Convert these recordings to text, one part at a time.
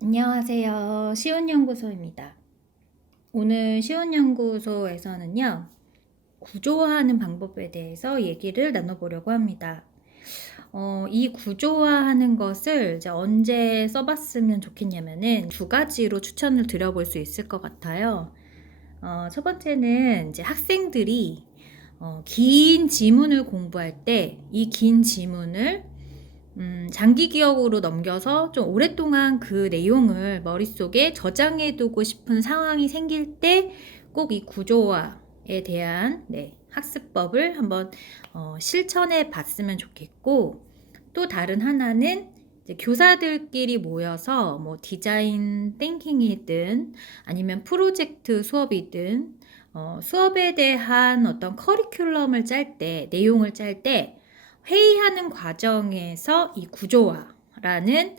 안녕하세요. 시온연구소입니다. 오늘 시온연구소에서는요, 구조화하는 방법에 대해서 얘기를 나눠보려고 합니다. 이 구조화하는 것을 이제 언제 써봤으면 좋겠냐면은 두 가지로 추천을 드려볼 수 있을 것 같아요. 첫 번째는 이제 학생들이 긴 지문을 공부할 때 이 긴 지문을 장기 기억으로 넘겨서 좀 오랫동안 그 내용을 머릿속에 저장해 두고 싶은 상황이 생길 때 꼭 이 구조화에 대한 학습법을 한번 실천해 봤으면 좋겠고, 또 다른 하나는 이제 교사들끼리 모여서 뭐 디자인 띵킹이든 아니면 프로젝트 수업이든 수업에 대한 어떤 커리큘럼을 짤 때, 내용을 짤 때 회의하는 과정에서 이 구조화라는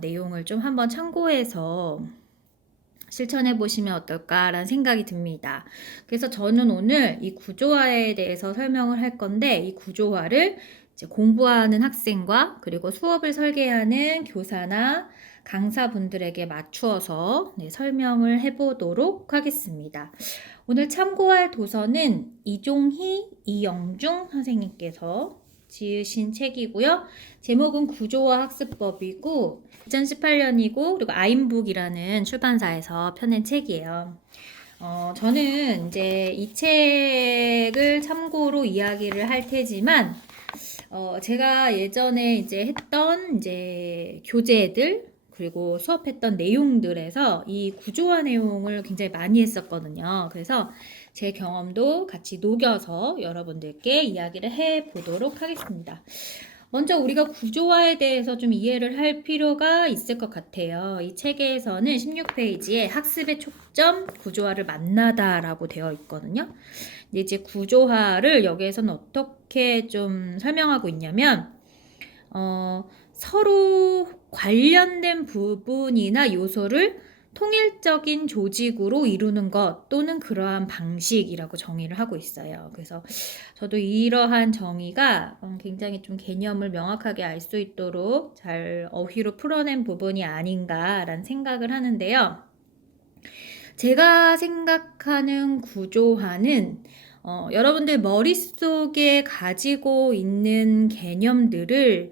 내용을 좀 한번 참고해서 실천해 보시면 어떨까라는 생각이 듭니다. 그래서 저는 오늘 이 구조화에 대해서 설명을 할 건데, 이 구조화를 이제 공부하는 학생과 그리고 수업을 설계하는 교사나 강사분들에게 맞추어서 설명을 해보도록 하겠습니다. 오늘 참고할 도서는 이종희, 이영중 선생님께서 지으신 책이고요. 제목은 구조화 학습법이고 2018년이고, 그리고 아임북이라는 출판사에서 펴낸 책이에요. 저는 이제 이 책을 참고로 이야기를 할 테지만, 제가 예전에 이제 했던 이제 교재들, 그리고 수업했던 내용들에서 이 구조화 내용을 굉장히 많이 했었거든요. 그래서 제 경험도 같이 녹여서 여러분들께 이야기를 해 보도록 하겠습니다. 먼저 우리가 구조화에 대해서 좀 이해를 할 필요가 있을 것 같아요. 이 책에서는 16페이지에 학습의 초점, 구조화를 만나다라고 되어 있거든요. 이제 구조화를 여기에서는 어떻게 좀 설명하고 있냐면, 서로 관련된 부분이나 요소를 통일적인 조직으로 이루는 것 또는 그러한 방식이라고 정의를 하고 있어요. 그래서 저도 이러한 정의가 굉장히 좀 개념을 명확하게 알 수 있도록 잘 어휘로 풀어낸 부분이 아닌가라는 생각을 하는데요. 제가 생각하는 구조화는 여러분들 머릿속에 가지고 있는 개념들을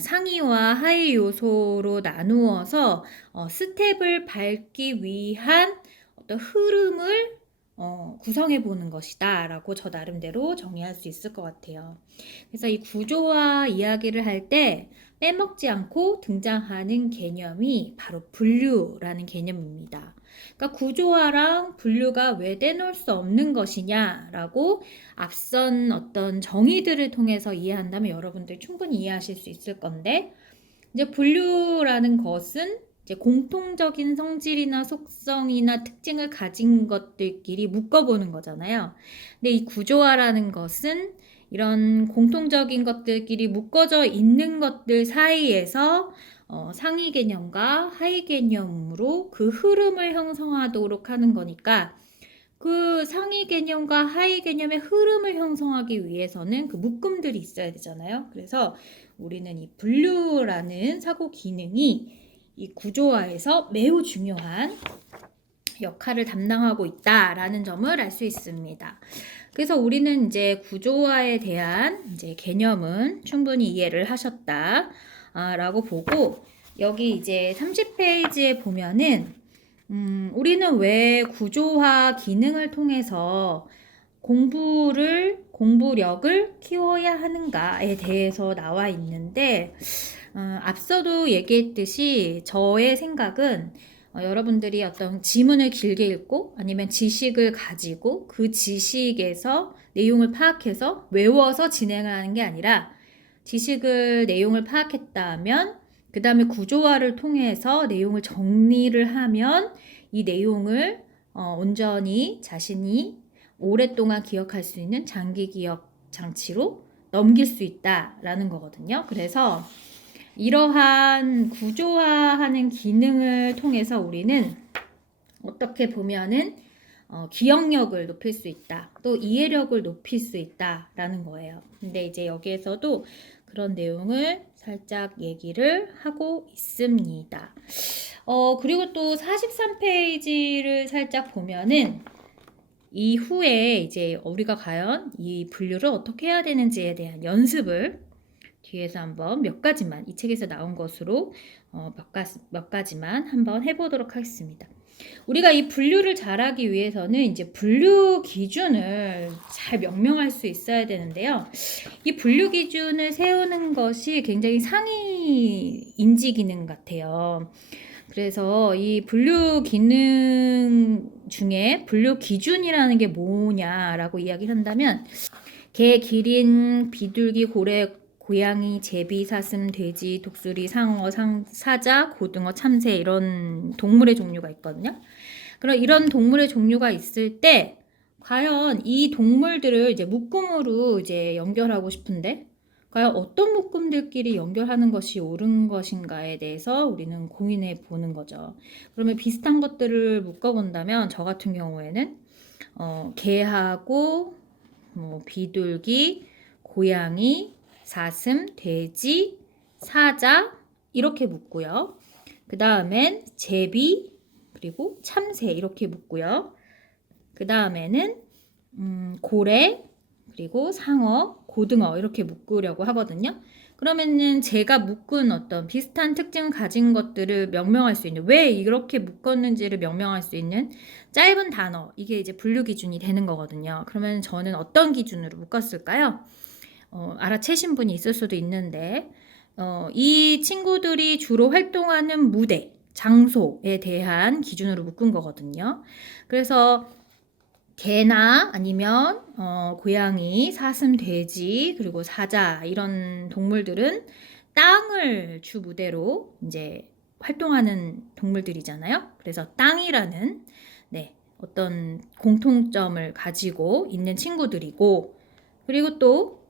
상위와 하위 요소로 나누어서 스텝을 밟기 위한 어떤 흐름을 구성해 보는 것이다 라고 저 나름대로 정의할 수 있을 것 같아요. 그래서 이 구조화 이야기를 할 때 빼먹지 않고 등장하는 개념이 바로 분류라는 개념입니다. 그러니까 구조화랑 분류가 왜 떼놓을 수 없는 것이냐라고 앞선 어떤 정의들을 통해서 이해한다면 여러분들 충분히 이해하실 수 있을 건데, 이제 분류라는 것은 이제 공통적인 성질이나 속성이나 특징을 가진 것들끼리 묶어보는 거잖아요. 근데 이 구조화라는 것은 이런 공통적인 것들끼리 묶어져 있는 것들 사이에서 상위 개념과 하위 개념으로 그 흐름을 형성하도록 하는 거니까, 그 상위 개념과 하위 개념의 흐름을 형성하기 위해서는 그 묶음들이 있어야 되잖아요. 그래서 우리는 이 분류라는 사고 기능이 이 구조화에서 매우 중요한 역할을 담당하고 있다라는 점을 알 수 있습니다. 그래서 우리는 이제 구조화에 대한 이제 개념은 충분히 이해를 하셨다라고 보고, 여기 이제 30페이지에 보면은 우리는 왜 구조화 기능을 통해서 공부력을 키워야 하는가에 대해서 나와 있는데, 앞서도 얘기했듯이 저의 생각은 여러분들이 어떤 지문을 길게 읽고 아니면 지식을 가지고 그 지식에서 내용을 파악해서 외워서 진행을 하는 게 아니라, 내용을 파악했다면 그 다음에 구조화를 통해서 내용을 정리를 하면 이 내용을 온전히 자신이 오랫동안 기억할 수 있는 장기 기억 장치로 넘길 수 있다라는 거거든요. 그래서 이러한 구조화하는 기능을 통해서 우리는 어떻게 보면은 기억력을 높일 수 있다, 또 이해력을 높일 수 있다라는 거예요. 근데 이제 여기에서도 그런 내용을 살짝 얘기를 하고 있습니다. 그리고 또 43페이지를 살짝 보면은 이후에 이제 우리가 과연 이 분류를 어떻게 해야 되는지에 대한 연습을 뒤에서 한번 몇 가지만 이 책에서 나온 것으로 몇 가지만 한번 해보도록 하겠습니다. 우리가 이 분류를 잘하기 위해서는 이제 분류 기준을 잘 명명할 수 있어야 되는데요. 이 분류 기준을 세우는 것이 굉장히 상위 인지 기능 같아요. 그래서 이 분류 기능 중에 분류 기준이라는 게 뭐냐라고 이야기를 한다면 개, 기린, 비둘기, 고래, 고양이, 제비, 사슴, 돼지, 독수리, 상어, 사자, 고등어, 참새 이런 동물의 종류가 있거든요. 그럼 이런 동물의 종류가 있을 때 과연 이 동물들을 이제 묶음으로 이제 연결하고 싶은데 과연 어떤 묶음들끼리 연결하는 것이 옳은 것인가에 대해서 우리는 고민해 보는 거죠. 그러면 비슷한 것들을 묶어본다면 저 같은 경우에는 개하고 비둘기, 고양이, 사슴, 돼지, 사자 이렇게 묶고요. 그 다음엔 제비 그리고 참새 이렇게 묶고요. 그 다음에는 고래 그리고 상어, 고등어 이렇게 묶으려고 하거든요. 그러면은 제가 묶은 어떤 비슷한 특징을 가진 것들을 명명할 수 있는 왜 이렇게 묶었는지를 명명할 수 있는 짧은 단어 이게 이제 분류 기준이 되는 거거든요. 그러면 저는 어떤 기준으로 묶었을까요? 알아채신 분이 있을 수도 있는데 이 친구들이 주로 활동하는 무대, 장소에 대한 기준으로 묶은 거거든요. 그래서 개나 아니면 고양이, 사슴, 돼지, 그리고 사자 이런 동물들은 땅을 주 무대로 이제 활동하는 동물들이잖아요. 그래서 땅이라는 어떤 공통점을 가지고 있는 친구들이고 그리고 또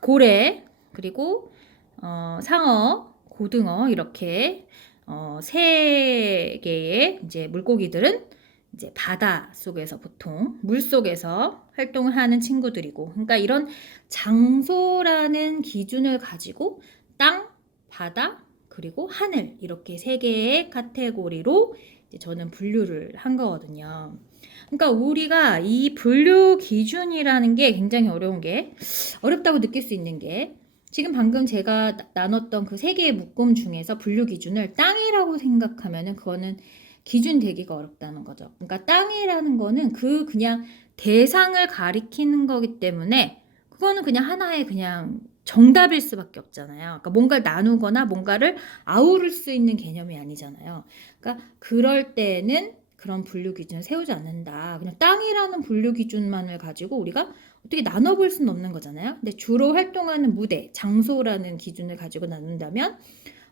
고래 그리고 상어, 고등어 이렇게 세 개의 이제 물고기들은 이제 바다 속에서 보통 물 속에서 활동을 하는 친구들이고 그러니까 이런 장소라는 기준을 가지고 땅, 바다, 그리고 하늘 이렇게 세 개의 카테고리로 이제 저는 분류를 한 거거든요. 그러니까 우리가 이 분류 기준이라는 게 굉장히 어렵다고 느낄 수 있는 게 지금 방금 제가 나눴던 그 세 개의 묶음 중에서 분류 기준을 땅이라고 생각하면은 그거는 기준 되기가 어렵다는 거죠. 그러니까 땅이라는 거는 그냥 대상을 가리키는 거기 때문에 그거는 그냥 하나의 그냥 정답일 수밖에 없잖아요. 그러니까 뭔가를 나누거나 뭔가를 아우를 수 있는 개념이 아니잖아요. 그러니까 그럴 때는 그런 분류 기준을 세우지 않는다. 그냥 땅이라는 분류 기준만을 가지고 우리가 어떻게 나눠볼 수는 없는 거잖아요. 근데 주로 활동하는 무대, 장소라는 기준을 가지고 나눈다면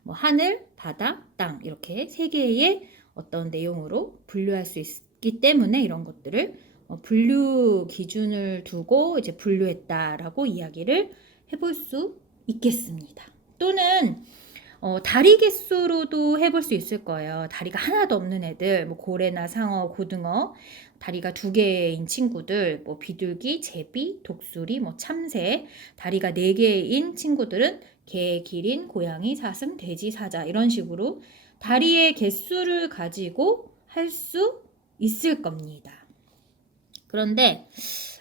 뭐 하늘, 바다, 땅 이렇게 세 개의 어떤 내용으로 분류할 수 있기 때문에 이런 것들을 분류 기준을 두고 이제 분류했다라고 이야기를 해볼 수 있겠습니다. 또는 다리 개수로도 해볼 수 있을 거예요. 다리가 하나도 없는 애들, 뭐 고래나 상어, 고등어, 다리가 2개인 친구들, 뭐 비둘기, 제비, 독수리, 뭐 참새, 다리가 4개인 친구들은 개, 기린, 고양이, 사슴, 돼지, 사자 이런 식으로 다리의 개수를 가지고 할 수 있을 겁니다. 그런데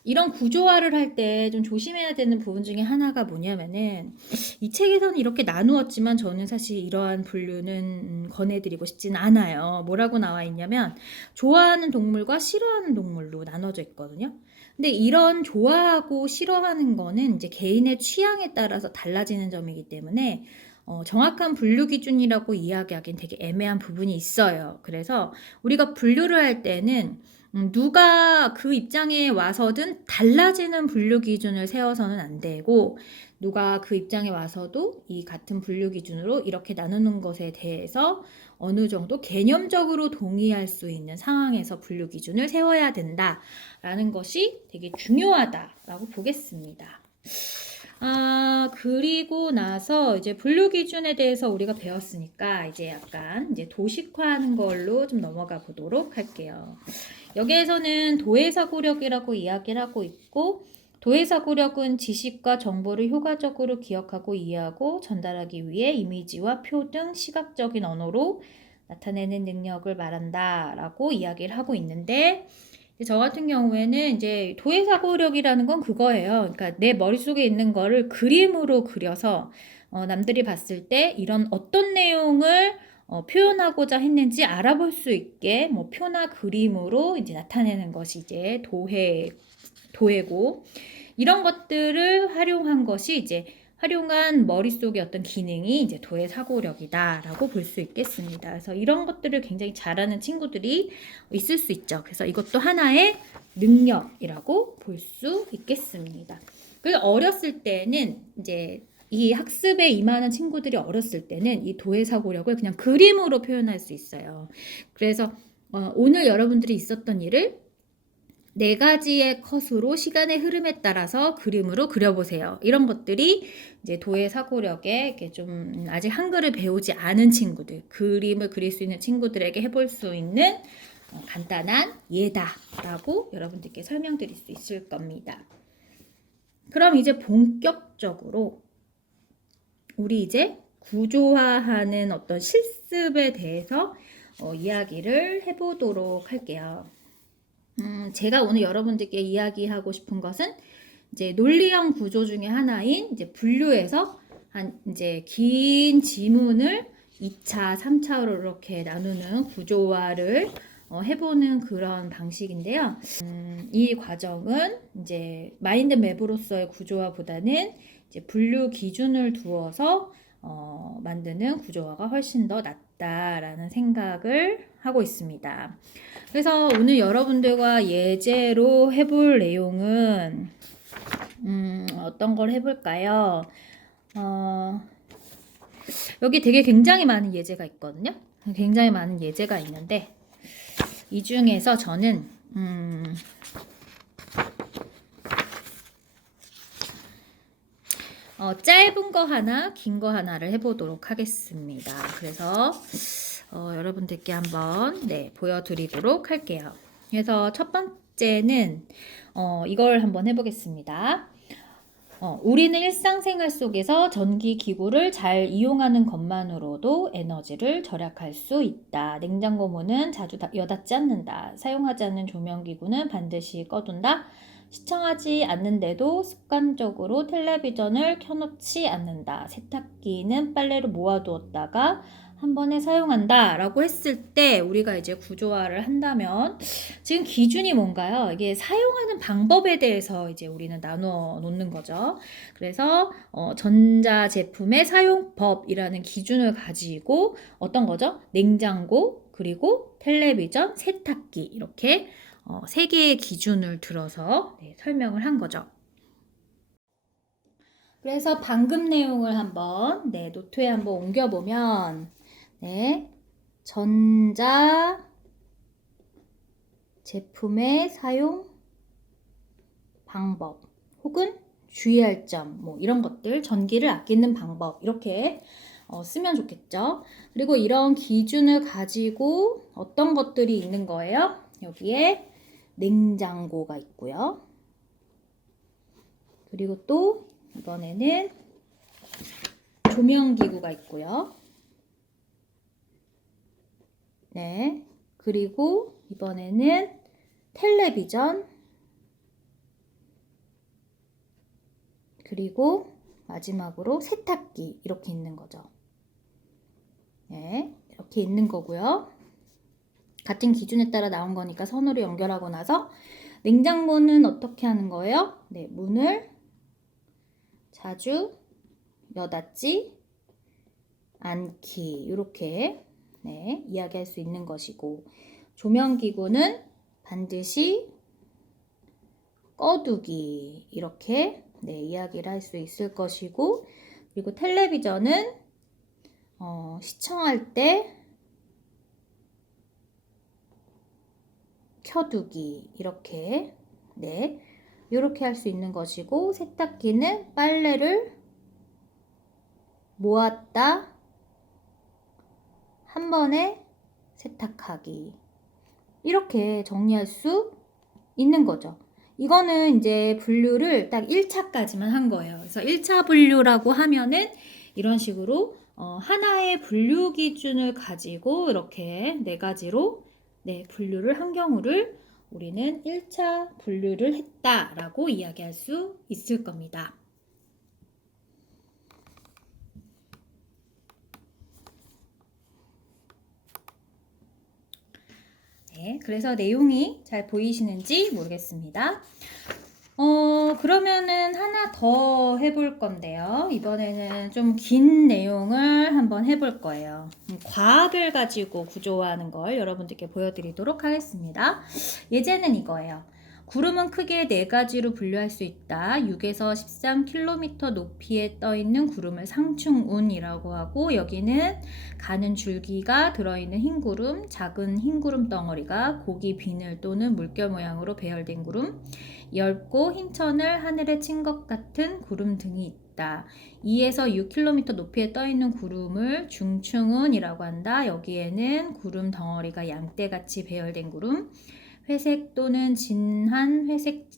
이런 구조화를 할 때 좀 조심해야 되는 부분 중에 하나가 뭐냐면은 이 책에서는 이렇게 나누었지만 저는 사실 이러한 분류는 권해드리고 싶진 않아요. 뭐라고 나와 있냐면 좋아하는 동물과 싫어하는 동물로 나눠져 있거든요. 근데 이런 좋아하고 싫어하는 거는 이제 개인의 취향에 따라서 달라지는 점이기 때문에 정확한 분류 기준이라고 이야기하기엔 되게 애매한 부분이 있어요. 그래서 우리가 분류를 할 때는 누가 그 입장에 와서든 달라지는 분류 기준을 세워서는 안 되고 누가 그 입장에 와서도 이 같은 분류 기준으로 이렇게 나누는 것에 대해서 어느 정도 개념적으로 동의할 수 있는 상황에서 분류 기준을 세워야 된다라는 것이 되게 중요하다라고 보겠습니다. 그리고 나서 이제 분류 기준에 대해서 우리가 배웠으니까 이제 약간 이제 도식화하는 걸로 좀 넘어가 보도록 할게요. 여기에서는 도해사고력이라고 이야기를 하고 있고 도해사고력은 지식과 정보를 효과적으로 기억하고 이해하고 전달하기 위해 이미지와 표 등 시각적인 언어로 나타내는 능력을 말한다 라고 이야기를 하고 있는데, 저 같은 경우에는 이제 도해사고력이라는 건 그거예요. 그러니까 내 머릿속에 있는 거를 그림으로 그려서 남들이 봤을 때 이런 어떤 내용을 표현하고자 했는지 알아볼 수 있게 뭐 표나 그림으로 이제 나타내는 것이 이제 도해고, 이런 것들을 활용한 것이 이제 활용한 머릿속의 어떤 기능이 이제 도해 사고력이다라고 볼 수 있겠습니다. 그래서 이런 것들을 굉장히 잘하는 친구들이 있을 수 있죠. 그래서 이것도 하나의 능력이라고 볼 수 있겠습니다. 그래서 어렸을 때는 이제 이 학습에 임하는 친구들이 어렸을 때는 이 도해 사고력을 그냥 그림으로 표현할 수 있어요. 그래서 오늘 여러분들이 있었던 일을 4가지의 컷으로 시간의 흐름에 따라서 그림으로 그려보세요. 이런 것들이 이제 도해 사고력에 이렇게 좀 아직 한글을 배우지 않은 친구들, 그림을 그릴 수 있는 친구들에게 해볼 수 있는 간단한 예다라고 여러분들께 설명드릴 수 있을 겁니다. 그럼 이제 본격적으로 우리 이제 구조화하는 어떤 실습에 대해서 이야기를 해보도록 할게요. 제가 오늘 여러분들께 이야기하고 싶은 것은 이제 논리형 구조 중에 하나인 이제 분류해서 한 이제 긴 지문을 2차, 3차로 이렇게 나누는 구조화를 해보는 그런 방식인데요. 이 과정은 이제 마인드맵으로서의 구조화보다는 이제 분류 기준을 두어서 만드는 구조화가 훨씬 더 낫다라는 생각을 하고 있습니다. 그래서 오늘 여러분들과 예제로 해볼 내용은 어떤 걸 해볼까요? 여기 되게 굉장히 많은 예제가 있거든요. 굉장히 많은 예제가 있는데 이 중에서 저는 짧은 거 하나, 긴 거 하나를 해보도록 하겠습니다. 그래서 여러분들께 한번 보여드리도록 할게요. 그래서 첫 번째는 이걸 한번 해보겠습니다. 우리는 일상생활 속에서 전기기구를 잘 이용하는 것만으로도 에너지를 절약할 수 있다. 냉장고 문은 자주 여닫지 않는다. 사용하지 않는 조명기구는 반드시 꺼둔다. 시청하지 않는데도 습관적으로 텔레비전을 켜놓지 않는다. 세탁기는 빨래를 모아두었다가 한 번에 사용한다 라고 했을 때 우리가 이제 구조화를 한다면 지금 기준이 뭔가요? 이게 사용하는 방법에 대해서 이제 우리는 나누어 놓는 거죠. 그래서 전자제품의 사용법이라는 기준을 가지고 어떤 거죠? 냉장고, 그리고 텔레비전, 세탁기 이렇게 3개의 기준을 들어서 설명을 한 거죠. 그래서 방금 내용을 한번 노트에 한번 옮겨보면 전자 제품의 사용 방법 혹은 주의할 점 뭐 이런 것들, 전기를 아끼는 방법 이렇게 쓰면 좋겠죠. 그리고 이런 기준을 가지고 어떤 것들이 있는 거예요? 여기에 냉장고가 있고요. 그리고 또 이번에는 조명기구가 있고요. 그리고 이번에는 텔레비전, 그리고 마지막으로 세탁기 이렇게 있는 거죠. 이렇게 있는 거고요. 같은 기준에 따라 나온 거니까 선으로 연결하고 나서 냉장고는 어떻게 하는 거예요? 문을 자주 여닫지 않기 이렇게 이야기할 수 있는 것이고, 조명기구는 반드시 꺼두기 이렇게 이야기를 할 수 있을 것이고, 그리고 텔레비전은 시청할 때 켜두기 이렇게 이렇게 할 수 있는 것이고, 세탁기는 빨래를 모았다 한 번에 세탁하기 이렇게 정리할 수 있는 거죠. 이거는 이제 분류를 딱 1차까지만 한 거예요. 그래서 1차 분류라고 하면은 이런 식으로 하나의 분류 기준을 가지고 이렇게 네 가지로 분류를 한 경우를 우리는 1차 분류를 했다라고 이야기할 수 있을 겁니다. 네, 그래서 내용이 잘 보이시는지 모르겠습니다. 그러면은 하나 더 해볼 건데요. 이번에는 좀 긴 내용을 한번 해볼 거예요. 과학을 가지고 구조화하는 걸 여러분들께 보여드리도록 하겠습니다. 예제는 이거예요. 구름은 크게 네 가지로 분류할 수 있다. 6에서 13km 높이에 떠 있는 구름을 상충운이라고 하고, 여기는 가는 줄기가 들어있는 흰 구름, 작은 흰 구름 덩어리가 고기 비늘 또는 물결 모양으로 배열된 구름, 엷고 흰 천을 하늘에 친 것 같은 구름 등이 있다. 2에서 6km 높이에 떠 있는 구름을 중충운이라고 한다. 여기에는 구름 덩어리가 양떼같이 배열된 구름, 회색 또는 진한 회색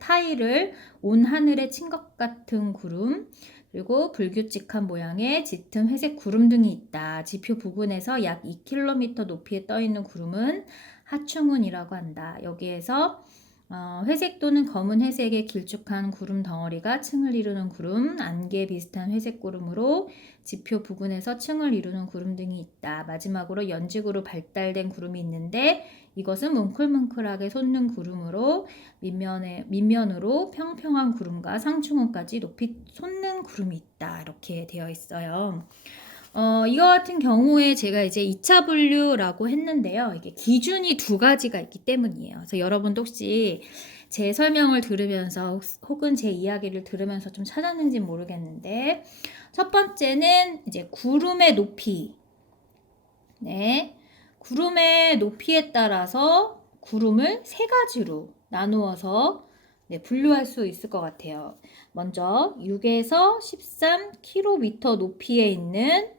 타일을 온 하늘에 친 것 같은 구름, 그리고 불규칙한 모양의 짙은 회색 구름 등이 있다. 지표 부근에서 약 2km 높이에 떠 있는 구름은 하충운이라고 한다. 여기에서 회색 또는 검은 회색의 길쭉한 구름 덩어리가 층을 이루는 구름, 안개 비슷한 회색 구름으로 지표 부근에서 층을 이루는 구름 등이 있다. 마지막으로 연직으로 발달된 구름이 있는데 이것은 뭉클뭉클하게 솟는 구름으로 밑면으로 평평한 구름과 상충원까지 높이 솟는 구름이 있다. 이렇게 되어 있어요. 이거 같은 경우에 제가 이제 2차 분류라고 했는데요. 이게 기준이 두 가지가 있기 때문이에요. 그래서 여러분도 혹시 제 설명을 들으면서 혹은 제 이야기를 들으면서 좀 찾았는지 모르겠는데, 첫 번째는 이제 구름의 높이. 네. 구름의 높이에 따라서 구름을 세 가지로 나누어서 분류할 수 있을 것 같아요. 먼저 6에서 13km 높이에 있는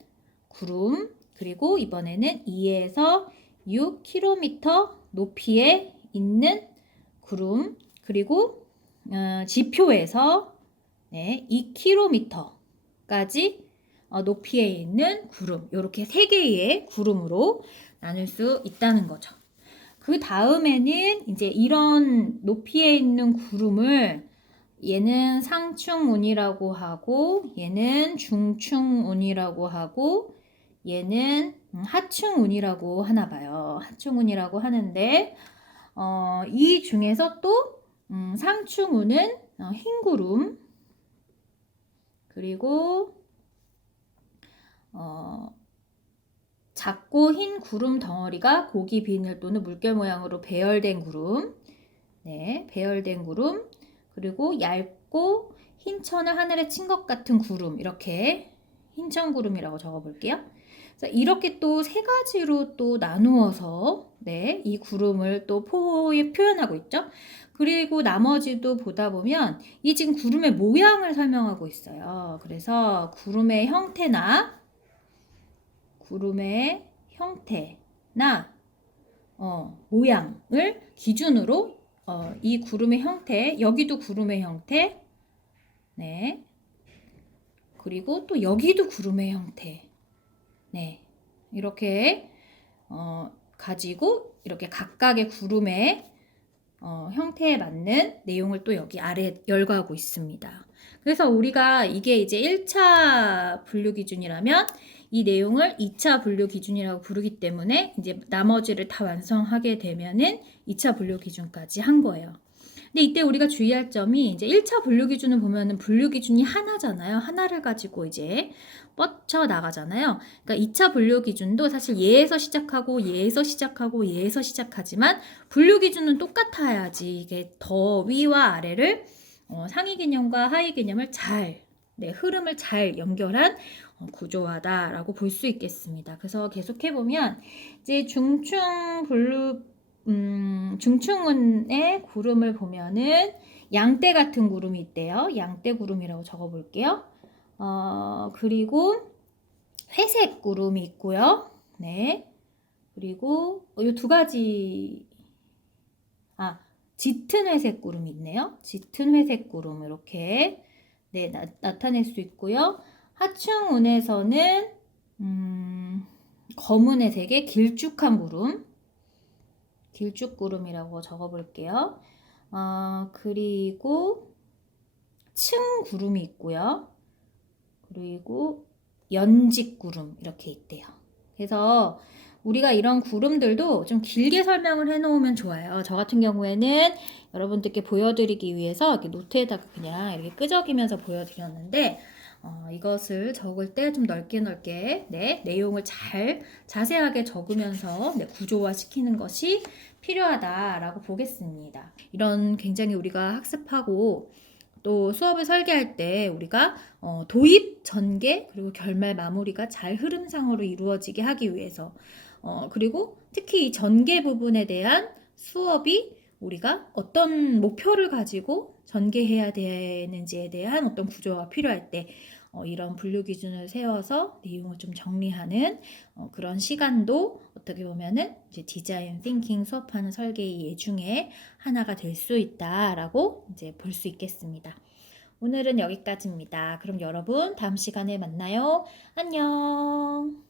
구름, 그리고 이번에는 2에서 6km 높이에 있는 구름, 그리고 지표에서 2km까지 높이에 있는 구름, 이렇게 세 개의 구름으로 나눌 수 있다는 거죠. 그 다음에는 이제 이런 높이에 있는 구름을 얘는 상충운이라고 하고, 얘는 중충운이라고 하고, 얘는 하충운이라고 하나 봐요. 하충운이라고 하는데 이 중에서 또 상충운은 흰 구름, 그리고 작고 흰 구름 덩어리가 고기 비늘 또는 물결 모양으로 배열된 구름, 배열된 구름, 그리고 얇고 흰 천을 하늘에 친 것 같은 구름, 이렇게 흰천 구름이라고 적어볼게요. 그래서 이렇게 또 세 가지로 또 나누어서 이 구름을 또 표현하고 있죠. 그리고 나머지도 보다 보면 이 지금 구름의 모양을 설명하고 있어요. 그래서 구름의 형태나 모양을 기준으로 이 구름의 형태, 여기도 구름의 형태, 그리고 또 여기도 구름의 형태, 이렇게 가지고 이렇게 각각의 구름의 형태에 맞는 내용을 또 여기 아래에 열거하고 있습니다. 그래서 우리가 이게 이제 1차 분류 기준이라면 이 내용을 2차 분류 기준이라고 부르기 때문에 이제 나머지를 다 완성하게 되면은 2차 분류 기준까지 한 거예요. 근데 이때 우리가 주의할 점이 이제 1차 분류 기준을 보면은 분류 기준이 하나잖아요. 하나를 가지고 이제 뻗쳐 나가잖아요. 그러니까 2차 분류 기준도 사실 얘에서 시작하고 얘에서 시작하고 얘에서 시작하지만 분류 기준은 똑같아야지 이게 더 위와 아래를 상위 개념과 하위 개념을 잘 흐름을 잘 연결한 구조화다라고 볼 수 있겠습니다. 그래서 계속해 보면 이제 중충운의 구름을 보면은 양떼 같은 구름이 있대요. 양떼 구름이라고 적어볼게요. 그리고 회색 구름이 있고요. 그리고 이 두 가지, 짙은 회색 구름이 있네요. 짙은 회색 구름 이렇게 네, 나타낼 수 있고요. 하충운에서는 검은 회색의 길쭉한 구름, 길쭉 구름이라고 적어볼게요. 그리고 층 구름이 있고요. 그리고 연직 구름 이렇게 있대요. 그래서 우리가 이런 구름들도 좀 길게 설명을 해놓으면 좋아요. 저 같은 경우에는 여러분들께 보여드리기 위해서 이렇게 노트에다가 그냥 이렇게 끄적이면서 보여드렸는데 이것을 적을 때 좀 넓게 네, 내용을 잘 자세하게 적으면서 네, 구조화시키는 것이 필요하다라고 보겠습니다. 이런 굉장히 우리가 학습하고 또 수업을 설계할 때 우리가 도입, 전개, 그리고 결말, 마무리가 잘 흐름상으로 이루어지게 하기 위해서 그리고 특히 이 전개 부분에 대한 수업이 우리가 어떤 목표를 가지고 전개해야 되는지에 대한 어떤 구조가 필요할 때 이런 분류 기준을 세워서 내용을 좀 정리하는 그런 시간도 어떻게 보면은 이제 디자인 띵킹 수업하는 설계의 예 중에 하나가 될 수 있다라고 이제 볼 수 있겠습니다. 오늘은 여기까지입니다. 그럼 여러분 다음 시간에 만나요. 안녕.